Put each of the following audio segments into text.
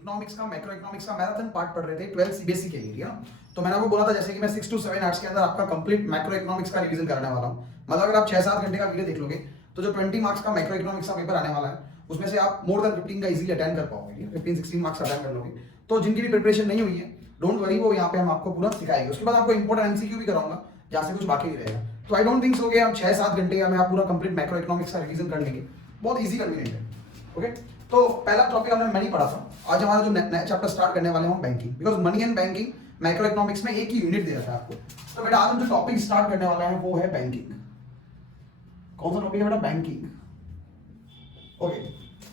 Economics का macro economics का marathon part पढ़ रहे थे 12 सीबीएसई के लिए ना। तो मैंने आपको बोला था जैसे कि मैं 6 to 7 आवर्स के अंदर आपका कंप्लीट मैक्रो इकोनॉमिक्स का रिवीजन करने वाला हूं। मतलब अगर आप 6-7 घंटे का वीडियो देख लोगे तो जो 20 मार्क्स का मैक्रो इकोनॉमिक्स का पेपर आने वाला है उसमें से आप मोर देन 15 का इजीली अटेंड कर पाओगे, 15-16 मार्क्स अटेंड कर लोगे। तो जिनकी भी प्रिपरेशन नहीं हुई है डोंट वरी, वो यहाँ पे हम आपको पूरा सिखाएंगे। उसके बाद आपको इंपॉर्टेंट एमसीक्यू भी कराऊंगा जहाँ से कुछ बाकी नहीं रहेगा। तो आई डोंट थिंक सो कि हम 6-7 घंटे में आप पूरा कंप्लीट मैक्रो इकोनॉमिक्स का रिवीजन कर लेंगे, बहुत ईजी कन्वीनियंट है। ओके, तो पहला टॉपिक हमने मनी पढ़ा था। आज हमारा जो नया चैप्टर स्टार्ट करने वाले हैं banking, because money and banking macro economics में एक ही यूनिट दे रखा है आपको। तो बेटा आज हम जो टॉपिक स्टार्ट करने वाले हैं वो है बैंकिंग। कौन सा टॉपिक है बेटा? बैंकिंग। ओके,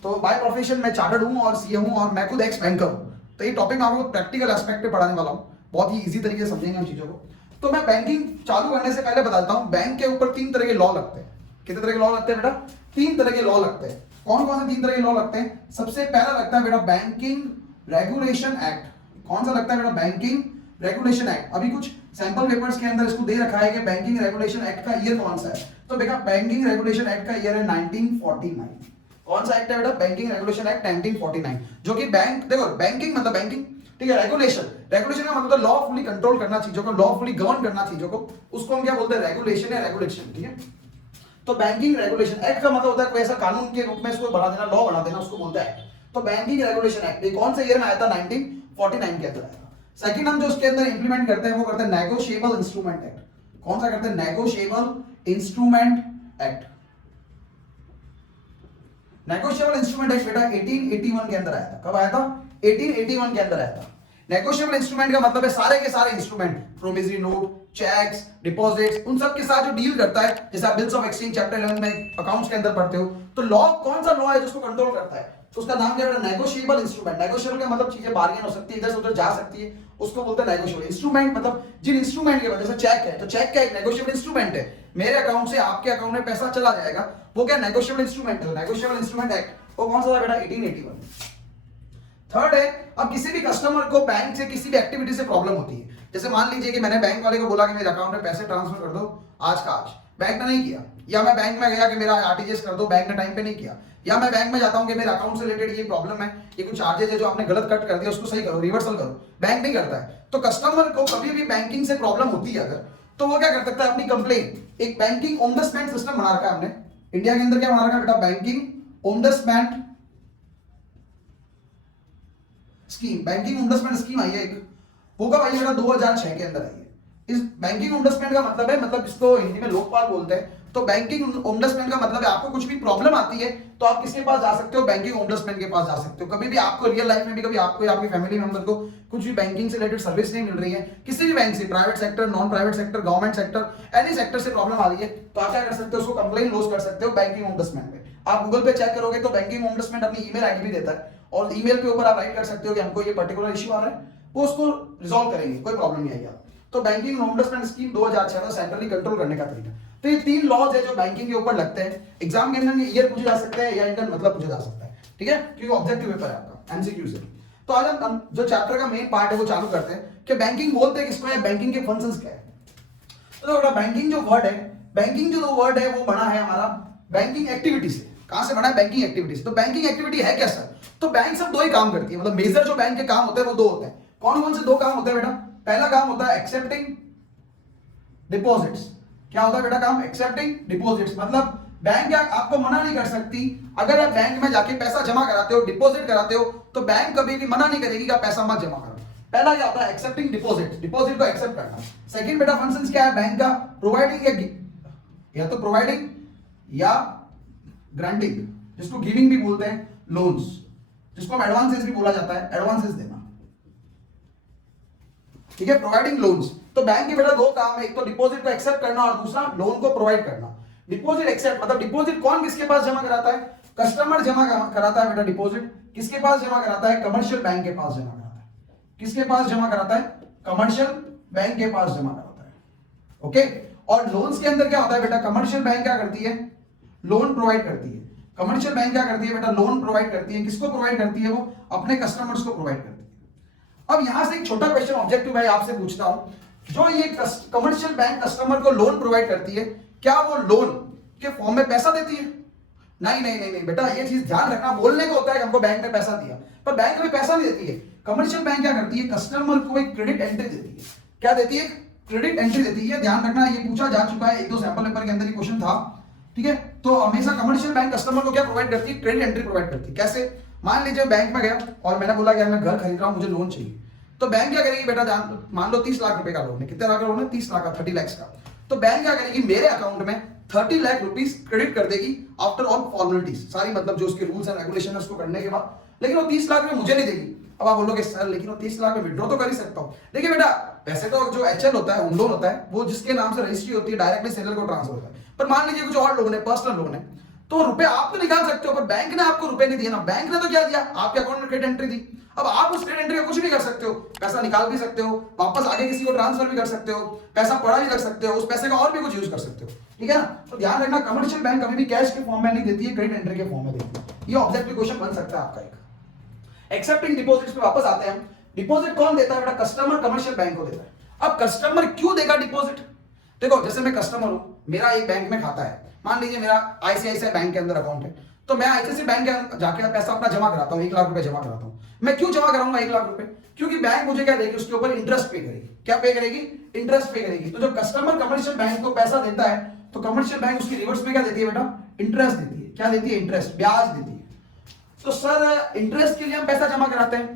तो बाय प्रोफेशन मैं चार्टर्ड हूं और सीए हूं और मैं खुद एक्स बैंकर हूं। तो ये टॉपिक मैं आपको प्रैक्टिकल एस्पेक्ट पे पढ़ाने वाला हूं, बहुत ही इजी तरीके से समझेंगे हम चीजों को। तो मैं बैंकिंग चालू करने से पहले बताता हूं, बैंक के ऊपर 3 तरह के लॉ लगते हैं। कितने तरह के लॉ लगते हैं बेटा? 3 तरह के लॉ लगते हैं। कौन कौन से 3 तरह के लॉ लगते हैं? सबसे पहला लगता है बेटा बैंकिंग रेगुलेशन एक्ट। कौन सा लगता है बेटा? Banking regulation act. अभी कुछ सैंपल पेपर्स के अंदर इसको दे रखा है कि बैंकिंग रेगुलेशन एक्ट का ईयर कौन सा है। तो बेटा बैंकिंग रेगुलेशन एक्ट का ईयर है 1949। कौन सा एक्ट है बेटा? बैंकिंग रेगुलेशन एक्ट 1949, जो कि बैंक, देखो बैंकिंग मतलब बैंकिंग, ठीक है। रेगुलेशन, रेगुलेशन का मतलब लॉफुली कंट्रोल करना चीजों को, लॉफुली गवर्न करना चीजों को, उसको हम क्या बोलते हैं? रेगुलेशन या रेगुलेशन, ठीक है। तो बैंकिंग रेगुलेशन एक्ट का मतलब होता है कोई ऐसा कानून के रूप में इसको बना देना, लॉ बना देना, उसको बोलता है। तो बैंकिंग रेगुलेशन एक्ट ये कौन से ईयर में आया था? 1949 के अंदर आया था। सेकंड हम जो उसके अंदर इंप्लीमेंट करते हैं वो करते हैं नेगोशिएबल इंस्ट्रूमेंट एक्ट। कौन सा करते हैं? Negotiable instrument act. Negotiable instrument act बेटा 1881 के अंदर आया था। कब आया था? 1881 के अंदर आया था। नेगोशिएबल इंस्ट्रूमेंट का मतलब है सारे के सारे instrument, promissory note, cheques, deposits, उन सब के साथ जो डील करता है, जैसे आप बिल्स ऑफ एक्सचेंज चैप्टर 11 में अकाउंट्स के अंदर पढ़ते हो। तो लॉ कौन सा लॉ है जिसको कंट्रोल करता है? तो उसका नाम क्या है? Negotiable instrument. नेगोशिएबल का मतलब चीजें बार्गेन हो सकती है, इधर से उधर जा सकती है, उसको बोलते हैं नेगोशिएबल। इंस्ट्रूमेंट मतलब जिन इंस्ट्रूमेंट के वजह से चेक है, तो चेक का एक नेगोशिएबल इंस्ट्रूमेंट है। मेरे अकाउंट से आपके अकाउंट में पैसा चला जाएगा, वो क्या नेगोशिएबल इंस्ट्रूमेंट है। नेगोशिएबल इंस्ट्रूमेंट एक्ट वो कौन सा था बेटा? 1881। थर्ड है, अब किसी भी कस्टमर को बैंक से किसी भी एक्टिविटी से प्रॉब्लम होती है, जैसे मान लीजिए कि मैंने बैंक वाले को बोला कि मेरे अकाउंट में पैसे ट्रांसफर कर दो आज का आज, बैंक ने नहीं किया, या मैं बैंक में गया कि मेरा आरटीजीएस कर दो, बैंक ने टाइम पे नहीं किया, या मैं बैंक में जाता हूं कि मेरे अकाउंट से रिलेटेड ये प्रॉब्लम है, ये कुछ चार्जेस है जो आपने गलत कट कर दिया, उसको सही करो, रिवर्सल करो, बैंक नहीं करता है। तो कस्टमर को कभी भी बैंकिंग से प्रॉब्लम होती है अगर, तो वो क्या कर सकता है? अपनी कंप्लेन, एक बैंकिंग ओम्बड्समैन सिस्टम बना रखा है हमने इंडिया के अंदर। क्या बना रखा है बेटा? Banking ombudsman scheme. Banking ombudsman scheme आई है एक, वो कब आई है बेटा? 2006 के अंदर आई है। इस बैंकिंग ओम्बड्समैन का मतलब है, मतलब इसको हिंदी में लोकपाल बोलते हैं। तो बैंकिंग ओम्बड्समैन का मतलब है आपको कुछ भी प्रॉब्लम आती है तो आप किसके पास जा सकते हो? बैंकिंग ओम्बड्समैन के पास जा सकते हो। कभी भी आपको रियल लाइफ में भी कभी आपको या आपके फैमिली मेंबर को कुछ भी बैंकिंग से रिलेटेड सर्विस नहीं मिल रही है, किसी भी बैंक से, private sector, non private sector, government sector, any sector से प्रॉब्लम आ रही है, तो आप क्या कर सकते हो? उसको कंप्लेन लॉन्च कर सकते हो बैंकिंग ओम्बड्समैन में। आप गूगल पे चेक करोगे तो बैंकिंग ओम्बड्समैन अपनी ईमेल आईडी भी देता है, और ईमेल के ऊपर आप राइट कर सकते हो कि हमको ये पर्टिकुलर इश्यू आ रहा है, वो उसको रिजॉल्व करेंगे, कोई प्रॉब्लम नहीं आएगी। तो बैंकिंग ओम्बड्समैन स्कीम 2006 में सेंट्रली कंट्रोल करने का तरीका। तो ये 3 लॉज है जो बैंकिंग के ऊपर लगते हैं। एग्जाम के अंदर ईयर पूछे जा सकते हैं या इनका मतलब पूछा जा सकता है, ठीक है, क्योंकि ऑब्जेक्टिव पेपर है आपका एमसीक्यू से। तो आज हम जो चैप्टर का मेन पार्ट है वो चालू करते हैं कि बैंकिंग बोलते हैं किसको है, बैंकिंग के फंक्शंस क्या है। तो बेटा बैंकिंग जो वर्ड है, बैंकिंग जो वर्ड है वो बना है हमारा बैंकिंग एक्टिविटी से। कहां से बना है? बैंकिंग एक्टिविटी से। तो बैंकिंग एक्टिविटी है क्या सर? तो बैंक सब 2 ही काम करती है, मतलब मेजर जो बैंक के काम होते हैं वो 2 होते हैं। कौन कौन से 2 काम होते हैं बेटा? पहला काम होता है एक्सेप्टिंग डिपॉजिट्स। क्या होता है बेटा काम? Accepting deposits. मतलब बैंक क्या आपको मना नहीं कर सकती, अगर आप बैंक में जाके पैसा जमा कराते हो, डिपॉजिट कराते हो, तो बैंक कभी भी मना नहीं करेगी कि आप पैसा मत जमा करो। पहला क्या होता है? एक्सेप्टिंग डिपॉजिट, डिपॉजिट को एक्सेप्ट करना। सेकंड बेटा फंक्शंस क्या है बैंक का? प्रोवाइडिंग या तो प्रोवाइडिंग या ग्रांटिंग, जिसको गिविंग भी बोलते हैं, लोन्स, जिसको हम एडवांसेस भी बोला जाता है, एडवांसेस देना, ठीक है, प्रोवाइडिंग लोन्स। तो बैंक के बेटा 2 काम है, एक तो डिपॉजिट को एक्सेप्ट करना और दूसरा लोन को प्रोवाइड करना। डिपॉजिट एक्सेप्ट मतलब डिपॉजिट कौन किसके पास जमा कराता है? कस्टमर जमा कराता है बेटा डिपॉजिट। किसके पास जमा कराता है? कमर्शियल बैंक के पास जमा कराता है। किसके पास जमा कराता है? कमर्शियल बैंक के पास जमा कराता है। ओके, और लोन्स के अंदर क्या होता है बेटा? कमर्शियल बैंक क्या करती है? लोन प्रोवाइड करती है। कमर्शियल बैंक क्या करती है बेटा? लोन प्रोवाइड करती है। किसको प्रोवाइड करती है? वो अपने कस्टमर्स को प्रोवाइड करती है। अब यहां से एक छोटा क्वेश्चन ऑब्जेक्टिव भाई आपसे पूछता हूं, जो ये कमर्शियल बैंक कस्टमर को लोन प्रोवाइड करती है, क्या वो लोन के फॉर्म में पैसा देती है? नहीं नहीं नहीं नहीं बेटा, ये चीज ध्यान रखना, बोलने को होता है कि हमको बैंक ने पैसा दिया, पर बैंक में पैसा नहीं देती है। कमर्शियल बैंक क्या करती है, कस्टमर को एक क्रेडिट एंट्री देती है। क्या देती है? क्रेडिट एंट्री देती है। ध्यान रखना, ये पूछा जा चुका है, एक दो सैंपल पेपर के अंदर ये क्वेश्चन था, ठीक है। तो हमेशा कमर्शियल बैंक कस्टमर को क्या प्रोवाइड करती है? क्रेडिट एंट्री प्रोवाइड करती है। कैसे? मान लीजिए बैंक में गया और मैंने बोला कि मैं घर खरीद रहा हूं, मुझे लोन चाहिए, तो बैंक क्या करेगी बेटा, मान लो 30 लाख रुपए का लोन है। कितने लाख का लोन है? 30 लाख का, 30 लाख का। तो बैंक क्या करेगी, मेरे अकाउंट में 30 लाख रुपीस क्रेडिट कर देगी आफ्टर ऑल फॉर्मेलिटीज, सारी मतलब जो उसके रूल्स एंड रेगुलेशन है उसको करने के बाद। लेकिन वो 30 लाख में मुझे नहीं देगी। अब आप बोलोगे सर लेकिन वो 30 लाख में विड्रॉ तो कर ही सकता हूं। देखिए बेटा, वैसे तो जो एचएल होता है, होम लोन होता है, वो जिसके नाम से रजिस्ट्री होती है डायरेक्टली सेलर को ट्रांसफर होता है। पर मान लीजिए कुछ और लोन है, पर्सनल लोन है, तो रुपए आप तो निकाल सकते हो, पर बैंक ने आपको रुपए नहीं दिए ना। बैंक ने तो क्या दिया, आपके अकाउंट में क्रेडिट एंट्री दी। अब आप उस क्रेडिट एंट्री का कुछ भी कर सकते हो, पैसा निकाल भी सकते हो, वापस आगे किसी को ट्रांसफर भी कर सकते हो, पैसा पड़ा भी रख सकते हो, उस पैसे का और भी कुछ यूज कर सकते हो, ठीक है ना। तो ध्यान रखना, कमर्शियल बैंक कभी भी कैश के फॉर्म में नहीं देती है, क्रेडिट एंट्री के फॉर्म में देती है। ये ऑब्जेक्टिव क्वेश्चन बन सकता है आपका एक। एक्सेप्टिंग डिपॉजिट्स पे वापस आते हैं। डिपॉजिट कौन देता है बेटा? कस्टमर कमर्शियल बैंक को देता है। अब कस्टमर क्यों देगा डिपॉजिट? देखो, जैसे मैं कस्टमर हूं, मेरा एक बैंक में खाता है, मान लीजिए मेरा आईसीआईसीआई बैंक के अंदर अकाउंट है, तो मैं आईसीआईसीआई बैंक के जाके पैसा अपना जमा कराता हूं, 1 लाख रुपए जमा कराता हूं। मैं क्यों जमा कराऊंगा 1 लाख रुपए? क्योंकि बैंक मुझे क्या देगी, उसके ऊपर इंटरेस्ट पे करेगी। क्या पे करेगी? इंटरेस्ट पे करेगी। तो जब कस्टमर कमर्शियल बैंक को पैसा देता है, तो कमर्शियल बैंक उसकी रिवर्स में क्या देती है बेटा? इंटरेस्ट देती है। क्या देती है? इंटरेस्ट, ब्याज देती है। तो सर इंटरेस्ट के लिए हम पैसा जमा कराते हैं।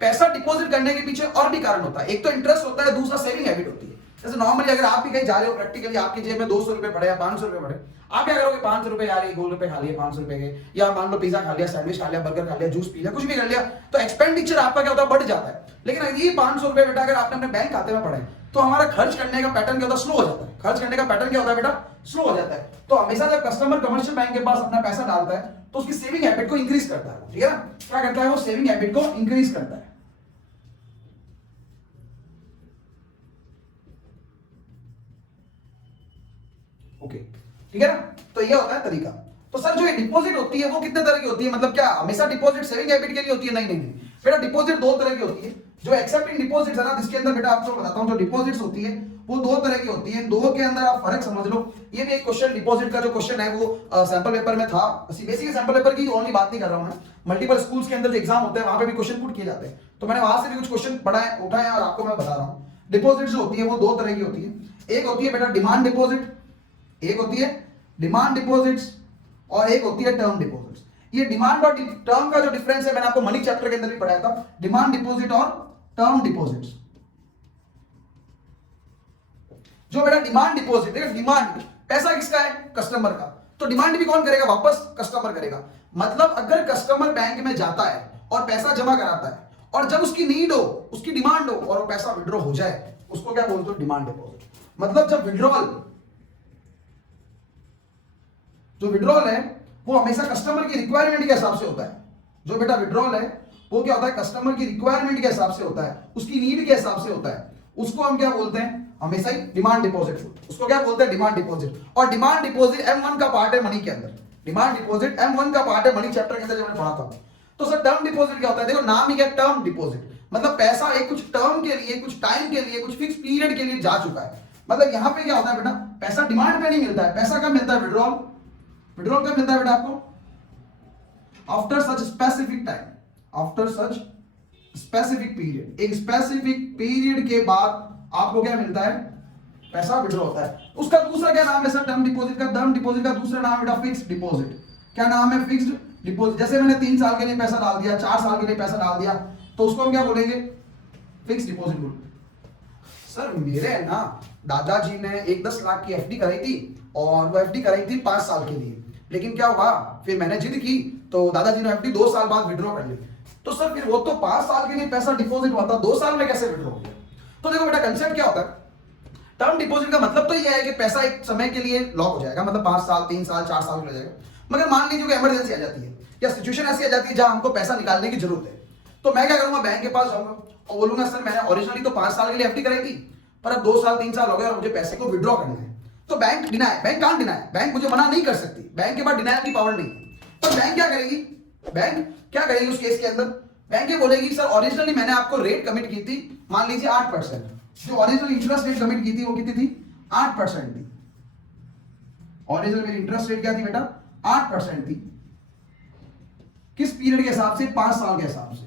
पैसा डिपॉजिट करने के पीछे और भी कारण होता है। एक तो इंटरेस्ट होता है, दूसरा सेविंग हैबिट होती है। जैसे नॉर्मली अगर आप भी कहीं जा रहे हो, प्रैक्टिकली आपकी जेब में 200 रुपए पड़े या 500 रुपए पड़े, आप क्या करोगे? 500 रुपए यार, गोल रुपए खा लिए 500 रुपए के, या मान लो पिज्जा खा लिया, सैंडविच खा लिया, बर्गर खा लिया, जूस पी लिया, कुछ भी कर लिया, तो एक्सपेंडिचर आपका क्या होता है? बढ़ जाता है। लेकिन ये 500 रुपए बेटा अगर आपने अपने बैंक खाते में पड़े, तो हमारा खर्च करने का पैटर्न क्या होता है? स्लो हो जाता है। खर्च करने का पैटर्न क्या होता है बेटा? स्लो हो जाता है। तो हमेशा जब कस्टमर कमर्शियल बैंक के पास अपना पैसा डालता है, तो उसकी सेविंग हैबिट को इंक्रीज करता है, ठीक है ना। क्या करता है वो? सेविंग हैबिट को इंक्रीज करता है। ओके, ठीक है ना। तो ये होता है तरीका। तो सर जो ये डिपॉजिट होती है वो कितने तरह की होती है? मतलब क्या हमेशा डिपॉजिट सेविंग हैबिट के लिए होती है? नहीं नहीं नहीं बेटा, डिपॉजिट 2 तरह की होती है। जो एक्सेप्टिंग डिपॉजिट्स है ना, जिसके अंदर बेटा आपको बताता हूं, जो डिपॉजिट्स होती है वो 2 तरह की होती है। दो के अंदर आप फर्क समझ लो। ये भी एक क्वेश्चन, डिपॉजिट का जो क्वेश्चन है वो सैंपल पेपर में था। सीबीएसई के सैंपल पेपर की ओनली बात नहीं कर रहा हूं मैं, मल्टीपल स्कूल्स के अंदर जो एग्जाम होते हैं वहां पे भी क्वेश्चन पुट किए जाते हैं। तो मैंने वहां से भी कुछ क्वेश्चन पढ़ाए, उठाए और आपको मैं बता रहा हूं। डिपॉजिट जो होती है वो 2 तरह की होती है। एक होती है बेटा डिमांड डिपॉजिट, एक होती है डिमांड डिपॉजिट्स, और एक होती है टर्म डिपॉजिट्स। ये डिमांड और टर्म का जो डिफरेंस है मैंने आपको मनी चैप्टर के अंदर भी पढ़ाया था, डिमांड डिपॉजिट और टर्म डिपॉजिट्स। जो बेटा डिमांड डिपॉजिट है, डिमांड पैसा किसका है? कस्टमर का। तो डिमांड भी कौन करेगा? वापस कस्टमर करेगा। मतलब अगर कस्टमर बैंक में जाता है और पैसा जमा कराता है, और जब उसकी नीड हो, उसकी डिमांड हो और वो पैसा विड्रॉ हो जाए, उसको क्या बोलते हो? Demand deposit. मतलब जब विड्रॉल, जो विड्रॉल है वो हमेशा कस्टमर की रिक्वायरमेंट के हिसाब से होता है। जो बेटा विड्रॉल है वो क्या होता है? कस्टमर की रिक्वायरमेंट के हिसाब से होता है, उसकी नीड के हिसाब से होता है। उसको हम क्या बोलते हैं? हमेशा ही डिमांड डिपॉजिट। उसको क्या बोलते हैं? Demand deposit. और डिमांड डिपॉजिट M1 का पार्ट है मनी के अंदर। डिमांड डिपॉजिट M1 का पार्ट है मनी चैप्टर के अंदर, जो मैंने पढ़ा था। तो सर टर्म डिपॉजिट क्या होता है? देखो नाम ही क्या, टर्म डिपॉजिट। मतलब पैसा एक कुछ टर्म के लिए, कुछ टाइम के लिए, कुछ फिक्स पीरियड के लिए जा चुका है। मतलब यहां पे क्या होता है बेटा? पैसा डिमांड पे नहीं मिलता है। पैसा कब मिलता है? विड्रॉल। विड्रॉल कब मिलता है बेटा आपको? After such specific time, after such specific period. एक स्पेसिफिक पीरियड के बाद आपको क्या मिलता है? पैसा विड्रॉ होता है। उसका दूसरा क्या नाम है सर? टर्म डिपॉजिट का। टर्म डिपॉजिट का दूसरा नाम है बेटा फिक्स्ड डिपॉजिट। क्या नाम है? Fixed deposit. जैसे मैंने 3 साल के लिए पैसा डाल दिया, 4 साल के लिए पैसा डाल दिया, तो उसको हम क्या बोलेंगे? फिक्स्ड डिपॉजिट बोलेंगे। सर मेरे ना दादाजी ने एक 10 लाख की एफडी कराई थी, और वो एफडी कराई थी 5 साल के लिए। लेकिन क्या हुआ, फिर मैंने जिद की तो दादाजी ने एफडी 2 साल बाद विड्रॉ कर ली। तो सर फिर वो तो 5 साल के लिए पैसा डिपॉजिट हुआ था, 2 साल में कैसे विड्रॉ हो गया? तो देखो बेटा कंसेप्ट क्या होता है, टर्म डिपॉजिट का मतलब तो ये है कि पैसा एक समय के लिए लॉक हो जाएगा, मतलब 5 साल, 3 साल, 4 साल हो जाएगा। मगर मान लीजिए कि इमरजेंसी आ जाती है या सिचुएशन ऐसी आ जाती है जहां हमको पैसा निकालने की जरूरत है, तो मैं क्या करूंगा? बैंक के पास जाऊंगा और बोलूंगा सर मैंने ओरिजिनली तो 5 साल के लिए एफडी कराई थी, पर अब 2 साल 3 साल हो गए और मुझे पैसे को विड्रॉ करना है। तो bank deny, bank can't deny, bank मुझे मना नहीं कर सकती, बैंक के पास डिनायल की पावर नहीं है। पर बैंक क्या करेगी? बैंक क्या करेगी उस केस के अंदर? बैंक ये बोलेगी सर ओरिजिनली मैंने आपको रेट कमिट की थी, मान लीजिए 8%। जो ओरिजिनल इंटरेस्ट रेट कमिट की थी वो कितनी थी? 8% थी। ओरिजिनल मेरी इंटरेस्ट रेट क्या थी बेटा? 8% थी। किस पीरियड के हिसाब से? 5 साल के हिसाब से।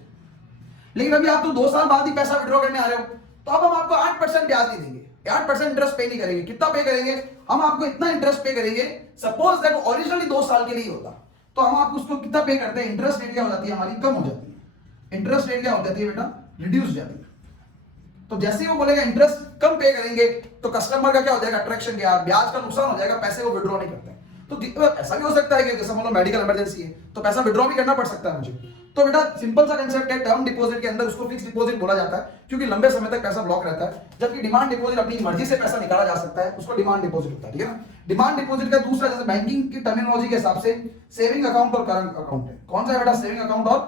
लेकिन अभी आप तो 2 साल बाद ही पैसा विड्रॉ करने आ रहे हो, तो अब हम आपको 8% ब्याज नहीं देंगे, 8% इंटरेस्ट पे नहीं करेंगे। कितना पे करेंगे? हम आपको इतना इंटरेस्ट पे करेंगे, सपोज दैट ओरिजिनली 2 साल के लिए होता, तो हम आपको उसको कितना पे करते हैं? इंटरेस्ट रेट क्या हो जाती है हमारी? कम हो जाती है। इंटरेस्ट रेट क्या हो जाती है बेटा? रिड्यूस हो जाती है। तो जैसे ही वो बोलेगा इंटरेस्ट कम पे करेंगे, तो कस्टमर का क्या हो जाएगा? अट्रैक्शन गया, ब्याज का नुकसान हो जाएगा, पैसे को विड्रॉ नहीं करते हैं। तो ऐसा भी हो सकता है कि जैसे मान लो मेडिकल इमरजेंसी है, तो पैसा विड्रॉ भी करना पड़ सकता है मुझे। तो बेटा सिंपल सा कंसेप्ट है, टर्म डिपॉजिट के अंदर उसको फिक्स डिपॉजिट बोला जाता है, क्योंकि लंबे समय तक पैसा ब्लॉक रहता है। जबकि डिमांड डिपॉजिट अपनी मर्जी से पैसा निकाला जा सकता है, उसको डिमांड डिपॉजिट होता है, ठीक है ना। डिमांड डिपॉजिट का दूसरा, जैसे बैंकिंग की टर्मिनोलॉजी के हिसाब से सेविंग अकाउंट और करंट अकाउंट है। कौन सा है बेटा? सेविंग अकाउंट और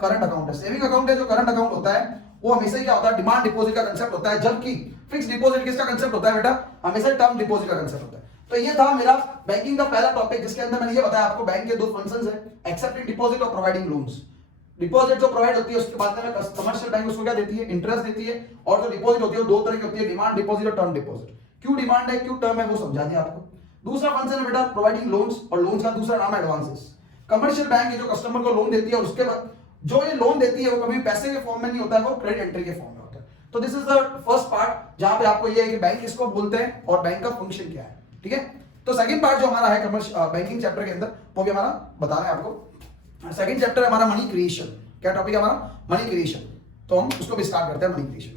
करंट अकाउंट है। सेविंग अकाउंट है जो करंट अकाउंट होता है, वो हमेशा क्या होता है? डिमांड डिपॉजिट का कंसेप्ट होता है। जबकि फिक्स डिपॉजिट किसका कंसेप्ट होता है बेटा? हमेशा टर्म डिपॉजिट का कंसेप्ट होता है। तो ये था मेरा बैंकिंग का पहला टॉपिक, जिसके अंदर मैंने ये बताया आपको बैंक के 2 फंक्शंस है, एक्सेप्टिंग डिपॉजिट और प्रोवाइडिंग लोन्स। डिपॉजिट जो प्रोवाइड होती है उसके बाद में कमर्शियल बैंक उसको क्या देती है? इंटरेस्ट देती है। और जो डिपॉजिट होती है वो 2 तरह की होती है, डिमांड डिपॉजिट और टर्म डिपॉजिट। क्यों डिमांड है, क्यों टर्म है, वो समझा दिया आपको। दूसरा फंक्शन है बेटा प्रोवाइडिंग लोन्स, और लोन्स का दूसरा नाम है एडवांसेस। कमर्शियल बैंक है जो कस्टमर को लोन देती है, और उसके बाद जो ये लोन देती है वो कभी पैसे के फॉर्म में नहीं होता है, वो क्रेडिट एंट्री के फॉर्म में होता है। तो this is the first part, जहां पे आपको ये है कि बैंक किसको बोलते हैं और बैंक का फंक्शन क्या है, ठीक है। तो सेकंड पार्ट जो हमारा है कमर्शियल बैंकिंग चैप्टर के अंदर, वो भी हमारा बता रहे हैं आपको। सेकंड चैप्टर है हमारा मनी क्रिएशन। क्या टॉपिक है हमारा? Money creation. तो हम उसको भी स्टार्ट करते हैं, मनी क्रिएशन।